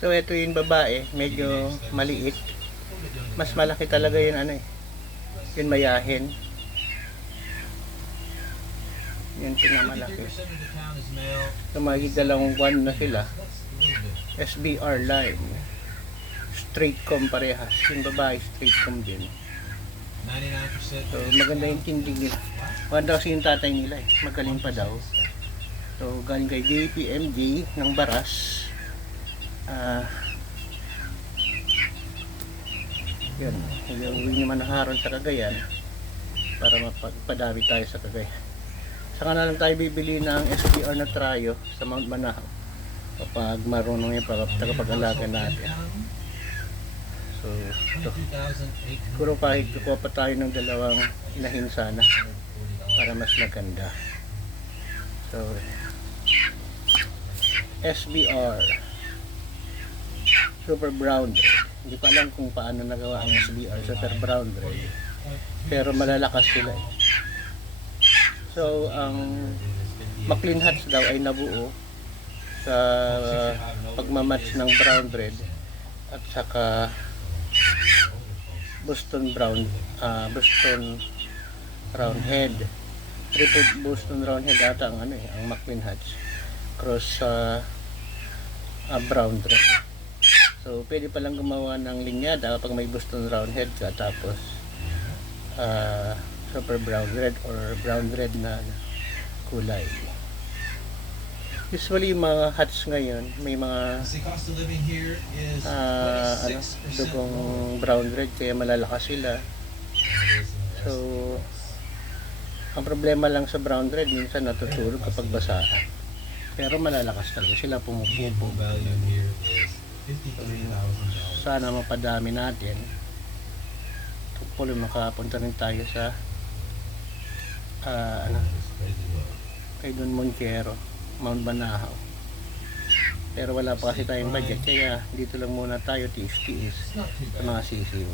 So ito yung babae, medyo maliit. Mas malaki talaga yung ano eh, yung mayahin. Yan pinakamalaki. So magiging dalawang buwan na sila. SBR line. Straight com parehas. Yung babae straight com din. So maganda yung tindi nila. Maganda kasi yung tatay nila eh. Magaling pa daw. So galing kay JPMD ng Baras. Yun. Uwi naman ng Haron sa Cagayan para mapagpadami tayo sa Cagayan. Saka na lang tayo bibili ng SBR na Trayo sa Mount Manahaw kapag marunong yung tagapag-alaga natin. So ito, siguro kahit kukuha pa tayo ng dalawang inahin sana para mas maganda. So SBR Super Brown Red. Hindi ko alam kung paano nagawa ang SBR Super Brown Red, pero malalakas sila eh. So ang McLean Hats daw ay nabuo sa pagmamatch ng brown red at saka Boston brown head, triple Boston brown head ata ang ano eh, ang McLean Hats cross sa brown red. So pwede palang gumawa ng linyada pag may Boston brown head ka, tapos super brown red or brown red na kulay. Usually mga hats ngayon may mga dugong brown red kaya malalakas sila. So ang problema lang sa brown red, minsan natutulog kapag basa, pero malalakas talaga sila, pumupupo. Sana mapadami natin. Hopefully makapunta rin tayo sa kay Don Monquero, Mount Manahaw. Pero wala pa kasi tayong budget, kaya dito lang muna tayo tiis-tiis sa mga sisiw.